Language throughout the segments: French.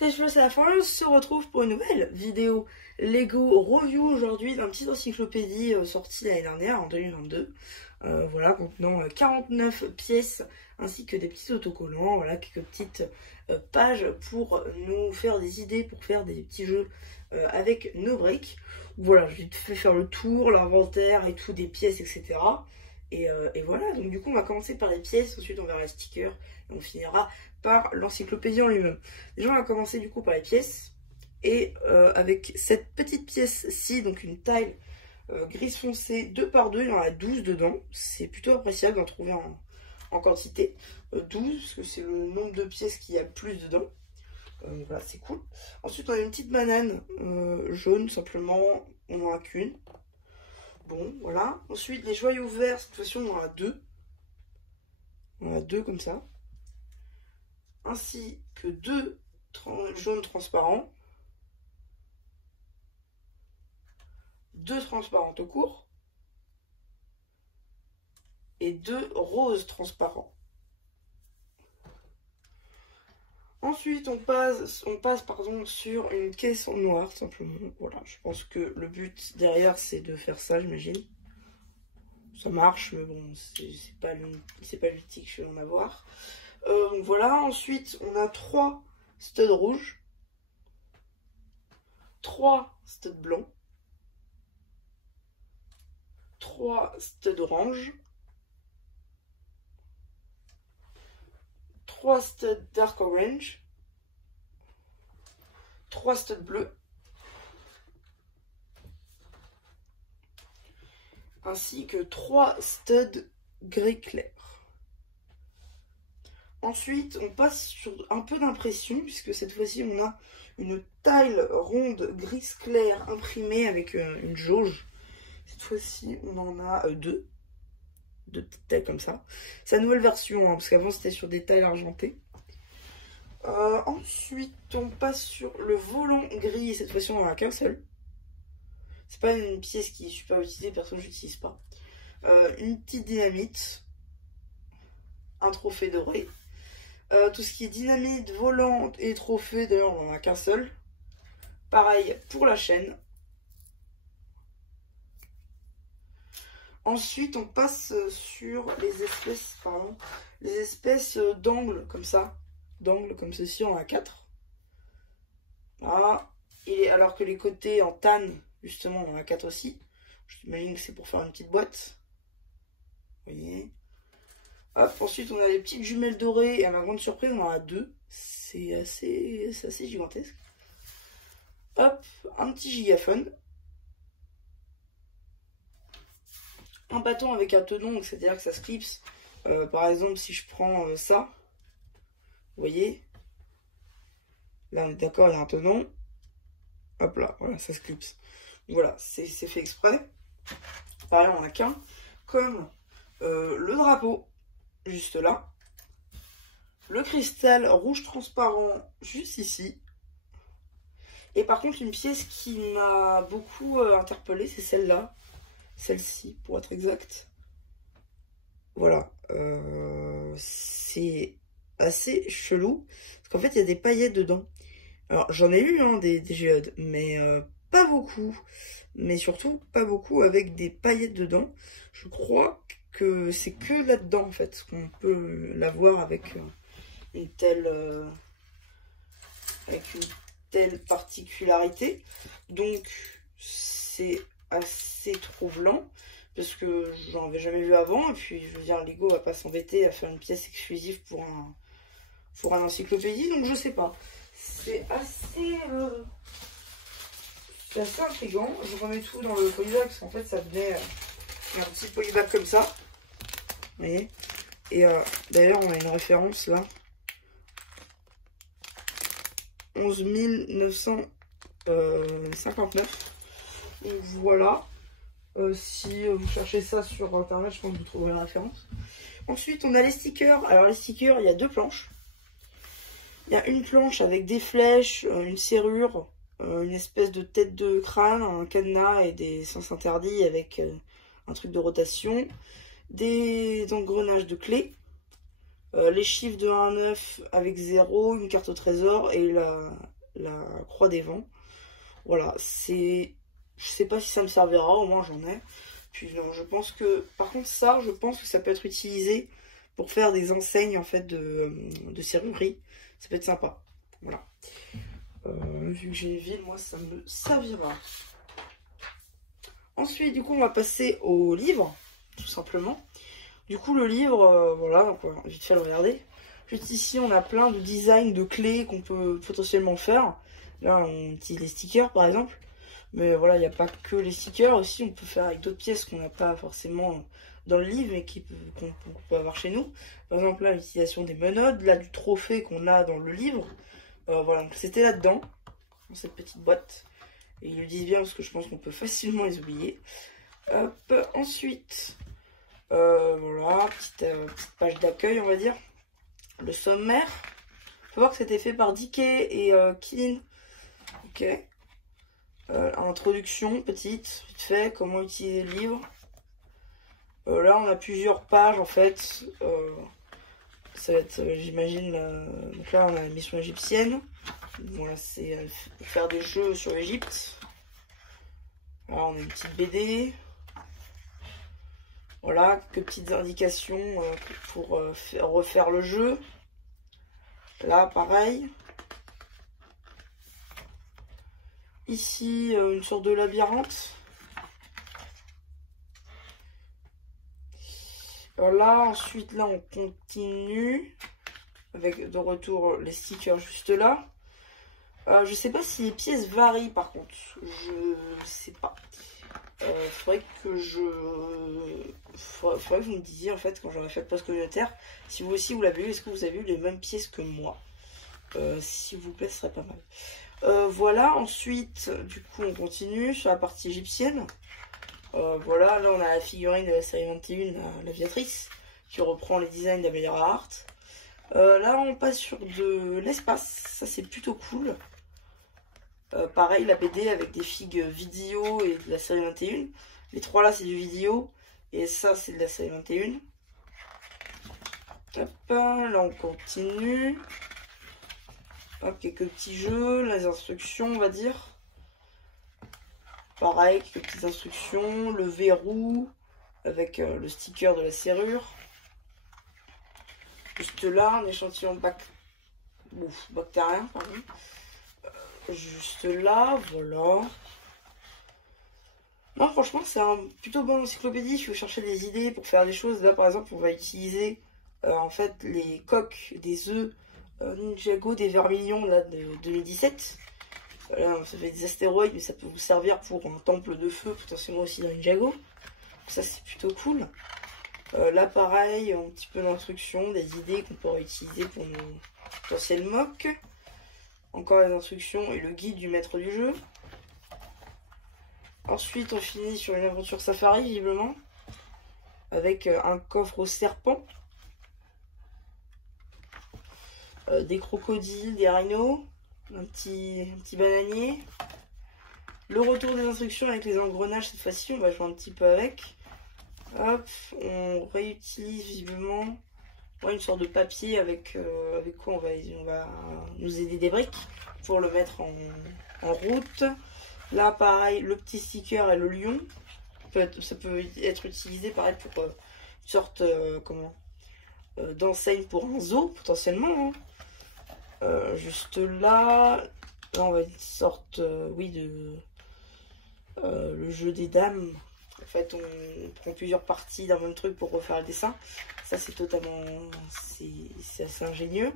je passe à la fin, on se retrouve pour une nouvelle vidéo Lego review aujourd'hui d'un petit encyclopédie sortie l'année dernière en 2022. Voilà, contenant 49 pièces ainsi que des petits autocollants, voilà, quelques petites pages pour nous faire des idées, pour faire des petits jeux avec nos briques. Voilà, je vais te faire le tour, l'inventaire et tout des pièces, etc. Et voilà, donc du coup on va commencer par les pièces, ensuite on verra les stickers et on finira par l'encyclopédie en lui-même. Déjà on va commencer du coup par les pièces et avec cette petite pièce-ci, donc une taille grise foncé 2 par 2, il y en a 12 dedans, c'est plutôt appréciable d'en trouver en quantité. 12, parce que c'est le nombre de pièces qu'il y a le plus dedans. Voilà, c'est cool. Ensuite on a une petite banane jaune, simplement, on n'en a qu'une. Bon, voilà. Ensuite, les joyaux verts, cette fois-ci, on en a 2. On en a 2 comme ça. Ainsi que 2 jaunes transparents. 2 transparents tout court. Et 2 roses transparents. Ensuite, on passe pardon, sur une caisse en noir, simplement. Voilà, je pense que le but derrière, c'est de faire ça, j'imagine. Ça marche, mais bon, c'est pas l'outil que je vais en avoir. Donc voilà, ensuite, on a 3 studs rouges, 3 studs blancs, 3 studs orange, 3 studs dark orange, 3 studs bleus, ainsi que 3 studs gris clair. Ensuite, on passe sur un peu d'impression, puisque cette fois-ci, on a une taille ronde grise clair imprimée avec une jauge. Cette fois-ci, on en a 2. 2 petites tailles comme ça. C'est la nouvelle version, hein, parce qu'avant, c'était sur des tailles argentées. Ensuite, on passe sur le volant gris. Cette fois-ci, on en a qu'un seul. C'est pas une pièce qui est super utilisée, personne ne l'utilise pas. Une petite dynamite. Un trophée doré. Tout ce qui est dynamite, volant et trophée, d'ailleurs on n'en a qu'un seul. Pareil pour la chaîne. Ensuite on passe sur les espèces d'angles comme ça. D'angles comme ceci, on en a 4. Voilà. Et alors que les côtés en tan, justement, on en a 4 aussi. J'imagine que c'est pour faire une petite boîte. Vous voyez. Hop, ensuite on a les petites jumelles dorées et à ma grande surprise on en a 2. C'est assez gigantesque. Hop, un petit gigaphone. Un bâton avec un tenon, c'est-à-dire que ça se clipse. Par exemple si je prends ça, vous voyez. Là on est d'accord, il y a un tenon. Hop là, voilà, ça se clipse. Voilà, c'est fait exprès. Pareil, on en a qu'un. Comme le drapeau. Juste là, le cristal rouge transparent juste ici, et par contre une pièce qui m'a beaucoup interpellée, c'est celle-là, celle-ci pour être exact. Voilà, c'est assez chelou parce qu'en fait il y a des paillettes dedans. Alors j'en ai eu hein, des géodes, mais pas beaucoup, mais surtout pas beaucoup avec des paillettes dedans. Je crois que c'est que là-dedans en fait qu'on peut l'avoir avec une telle particularité. Donc c'est assez troublant parce que j'en avais jamais vu avant, et puis je veux dire Lego va pas s'embêter à faire une pièce exclusive pour un encyclopédie, donc je sais pas. C'est assez intriguant. Je remets tout dans le polybag parce qu'en fait ça venait un petit polybag comme ça. Vous voyez. Et d'ailleurs on a une référence là. 11 959. Donc voilà. Si vous cherchez ça sur internet, je pense que vous trouverez la référence. Ensuite on a les stickers. Alors les stickers, il y a 2 planches. Il y a une planche avec des flèches, une serrure, une espèce de tête de crâne, un cadenas et des sens interdits avec un truc de rotation, des engrenages de clés, les chiffres de 1 à 9 avec 0, une carte au trésor et la croix des vents. Voilà, c'est... Je sais pas si ça me servira, au moins j'en ai. Puis je pense que... Par contre ça, je pense que ça peut être utilisé pour faire des enseignes en fait de serrurerie. Ça peut être sympa. Voilà. Vu que j'ai les villes, moi ça me servira. Ensuite, du coup, on va passer au livre, tout simplement. Du coup, le livre, voilà, donc on va vite fait le regarder. Juste ici, on a plein de designs de clés qu'on peut potentiellement faire. Là, on utilise les stickers, par exemple. Mais voilà, il n'y a pas que les stickers. Aussi, on peut faire avec d'autres pièces qu'on n'a pas forcément dans le livre et qu'on peut avoir chez nous. Par exemple, là, l'utilisation des menottes, là, du trophée qu'on a dans le livre. Voilà, donc c'était là-dedans, dans cette petite boîte. Et ils le disent bien parce que je pense qu'on peut facilement les oublier. Hop, ensuite, voilà, petite page d'accueil, on va dire. Le sommaire. Faut voir que c'était fait par Dickey et Kilin. Ok. Introduction, petite, vite fait, comment utiliser le livre. Là, on a plusieurs pages en fait. Ça va être, j'imagine, donc là, on a la mission égyptienne. Voilà, c'est pour faire des jeux sur l'Égypte. Alors, on a une petite BD. Voilà, quelques petites indications pour refaire le jeu. Là, pareil. Ici, une sorte de labyrinthe. Là, ensuite, là, on continue. Avec de retour les stickers juste là. Je sais pas si les pièces varient par contre. Je sais pas. Faudrait que vous me disiez en fait quand j'aurai fait le post communautaire. Si vous aussi vous l'avez vu, est-ce que vous avez eu les mêmes pièces que moi? S'il vous plaît, ce serait pas mal. Voilà, ensuite, du coup, on continue sur la partie égyptienne. Voilà, là on a la figurine de la série 21, l'aviatrice, qui reprend les designs d'Amelia Earhart. Là on passe sur de l'espace, ça c'est plutôt cool. Pareil, la BD avec des figues vidéo et de la série 21. Les trois là c'est du vidéo et ça c'est de la série 21. Hop, là on continue. Hop, quelques petits jeux, les instructions on va dire. Pareil, quelques petites instructions, le verrou avec le sticker de la serrure. Juste là, un échantillon bactérien, pardon. Juste là, voilà. Non, franchement, c'est un plutôt bon encyclopédie. Si vous cherchez des idées pour faire des choses, là par exemple, on va utiliser en fait les coques des œufs Ninjago des vermilions là, de 2017. Là, ça fait des astéroïdes, mais ça peut vous servir pour un temple de feu, potentiellement aussi dans Ninjago. Ça, c'est plutôt cool. Là, pareil, un petit peu d'instructions, des idées qu'on pourrait utiliser pour nos potentiels mocks. Encore les instructions et le guide du maître du jeu. Ensuite, on finit sur une aventure safari, visiblement. Avec un coffre au serpent. Des crocodiles, des rhinos. Un petit bananier. Le retour des instructions avec les engrenages, cette fois-ci, on va jouer un petit peu avec. Hop, on réutilise visiblement une sorte de papier avec quoi on va nous aider des briques pour le mettre en route. Là, pareil, le petit sticker et le lion. Ça peut être utilisé pareil pour une sorte d'enseigne pour un zoo potentiellement. Hein. Juste là, on va une sorte, oui, de le jeu des dames. En fait, on prend plusieurs parties d'un même truc pour refaire le dessin. Ça, c'est totalement... C'est assez ingénieux.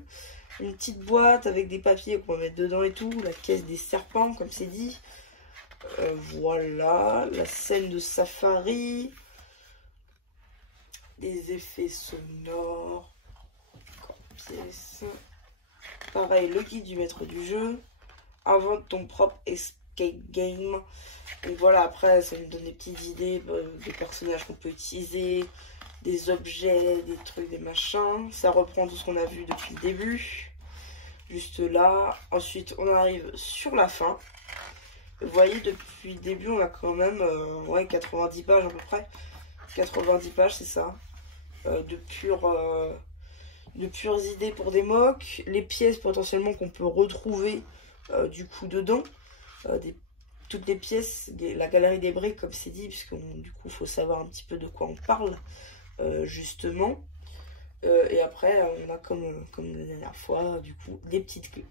Une petite boîte avec des papiers qu'on va mettre dedans et tout. La caisse des serpents, comme c'est dit. Voilà. La scène de safari. Des effets sonores. Pareil, le guide du maître du jeu. Invente ton propre escape game. Donc voilà, après ça nous donne des petites idées de personnages qu'on peut utiliser, des objets, des trucs, des machins. Ça reprend tout ce qu'on a vu depuis le début. Juste là. Ensuite on arrive sur la fin. Vous voyez, depuis le début on a quand même ouais, 90 pages à peu près. 90 pages, c'est ça. De de pures idées pour des mocks, les pièces potentiellement qu'on peut retrouver du coup dedans, toutes les pièces, la galerie des briques comme c'est dit, puisque du coup il faut savoir un petit peu de quoi on parle justement. Et après on a comme la dernière fois du coup des petites clés.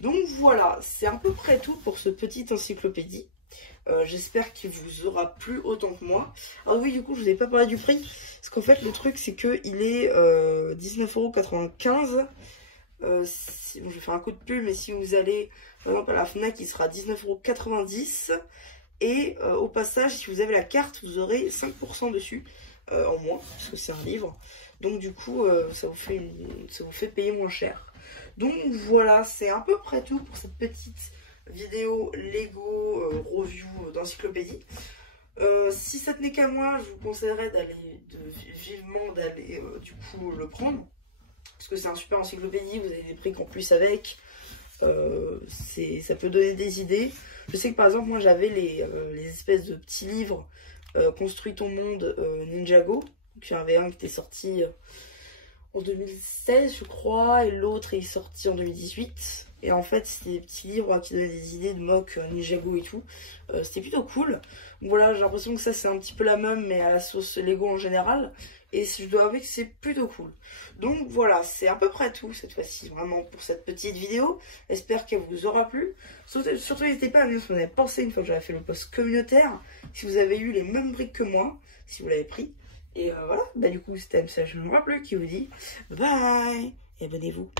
Donc voilà, c'est à peu près tout pour ce petit encyclopédie. J'espère qu'il vous aura plu autant que moi. Ah oui, du coup je vous ai pas parlé du prix, parce qu'en fait le truc c'est que il est 19,95 €. Je vais faire un coup de pub, mais si vous allez par exemple à la Fnac, il sera 19,90 €. Et au passage, si vous avez la carte, vous aurez 5% dessus en moins, parce que c'est un livre. Donc du coup, ça vous fait payer moins cher. Donc voilà, c'est à peu près tout pour cette petite vidéo Lego review d'encyclopédie. Si ça tenait qu'à moi, je vous conseillerais vivement d'aller du coup le prendre. Parce que c'est un super encyclopédie, vous avez des briques en plus avec. Ça peut donner des idées. Je sais que par exemple, moi j'avais les espèces de petits livres Construis ton monde Ninjago. Donc, il y en avait un qui était sorti en 2016 je crois, et l'autre est sorti en 2018. Et en fait c'était des petits livres qui donnaient des idées de mock Ninjago et tout. C'était plutôt cool. Donc voilà, j'ai l'impression que ça c'est un petit peu la même mais à la sauce Lego en général. Et je dois avouer que c'est plutôt cool. Donc voilà, c'est à peu près tout cette fois-ci vraiment pour cette petite vidéo. J'espère qu'elle vous aura plu. Surtout n'hésitez pas à me dire ce que vous en avez pensé une fois que j'avais fait le post communautaire. Si vous avez eu les mêmes briques que moi, si vous l'avez pris. Et voilà, bah du coup c'était un message je ne me rappelle plus qui vous dit bye et abonnez-vous.